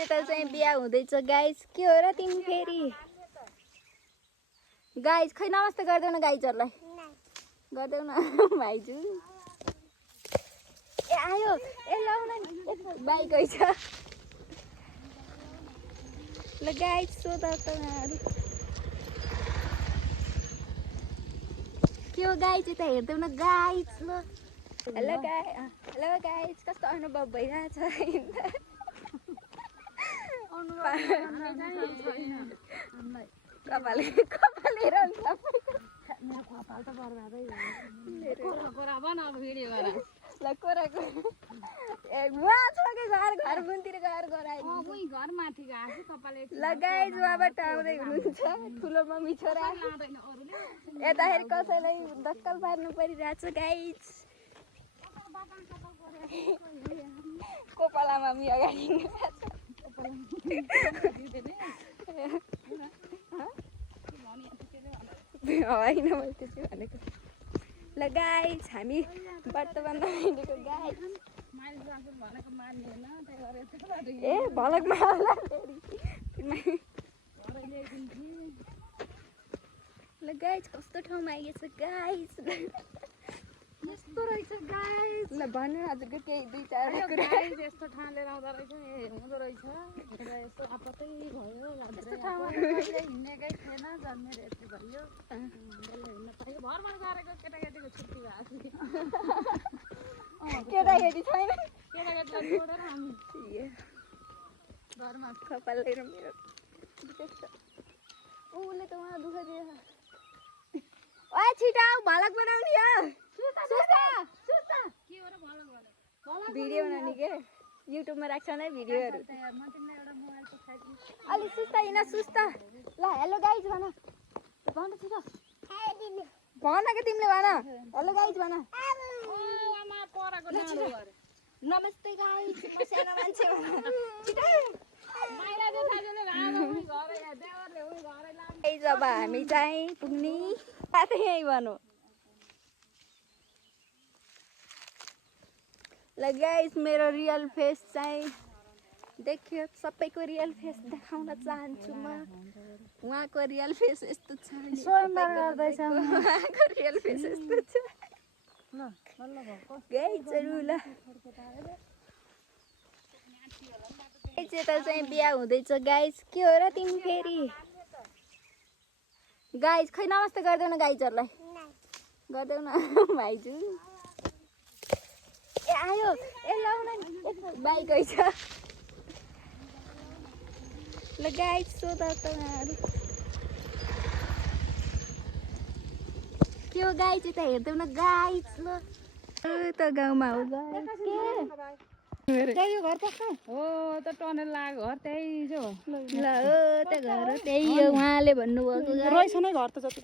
यता चाहिँ बिहा हुँदैछ गाइस। के हो र तिमी फेरि? गाइस खै नमस्ते गर्देऊ न गाइजहरूलाई। गर्देऊ न भाइजू। ए आयो ए लाउन नि बाइक है छ। ल गाइस सोध त के हो गाइस यता हेर्देऊ न गाइस। ल हेलो गाइस कस्तो अनुभव भइरहेछ कपाल ल कोराको घर मुनतिर गएर गराइ ल गाइस उहाँबाट आउँदै हुनुहुन्छ ठुलो मम्मी छोरा। यताखेरि कसैलाई धक्कल पार्नु परिरहेछ गाइस। कोपाला मम्मी अगाडि होइन मैले त्यसै भनेको। ल गाइस हामी वर्तमानमा हिँडेको गाइस। ए भलकमा होला ल गाइस कस्तो ठाउँमा आइएछ गाइस। यस्तो रहेछ गाइस। ल भन्नु हजुरको केही दुई चार कुरा। गाइस यस्तो ठाउँ लिएर आउँदा रहेछ हुँदो रहेछ। यस्तो आपत्तै भयो यस्तो ठाउँमा हिँडेकै थिएन जन्मेर यति भयो। हिँड्न पायो भरमा गरेको केटाकेटीको छुट्टी भएको केटाकेटी छैन केटाकेटीलाई छोडेर हामी घरमा कपाल लिएर मेरो उसले त उहाँ दुःख दिएछ। ओ छिटो भलक बनाउने हो भिडियो बनाउने के युट्युबमा राख्छ न भिडियोहरू। अलिक सुस्ता हिँड सुस्ता। ल हेलो गाइज भन भन छिटो भन के तिमीले भन हेलो गाइज भन। नमस्ते गाइज म सानो मान्छे जब हामी चाहिँ पुग्ने यहीँ भनौँ। ल गाइस मेरो रियल फेस चाहिँ देखियो सबैको रियल फेस देखाउन चाहन्छु म। उहाँको रियल फेस यस्तो छ उहाँको रियल फेस यस्तो छ गाइसहरु। ल यता चाहिँ बिहा हुँदैछ गाइस। के हो र तिमी फेरि? गाइस खै नमस्ते गर्देऊ न गाइजहरूलाई। गर्देऊ न भाइजू। ए आयो ए लाउन नि बाइक है छ। ल गाइस सोध त के हो गाइस यता हेर्देऊ न गाइस। ल त गाउँमा हो गाइस। त्यही हो घर पर्छ हो त टनल लाग्यो घर त्यही जो। ल हो त्यो घर त्यही हो उहाँले भन्नुभएको रहेछ नै घर त जति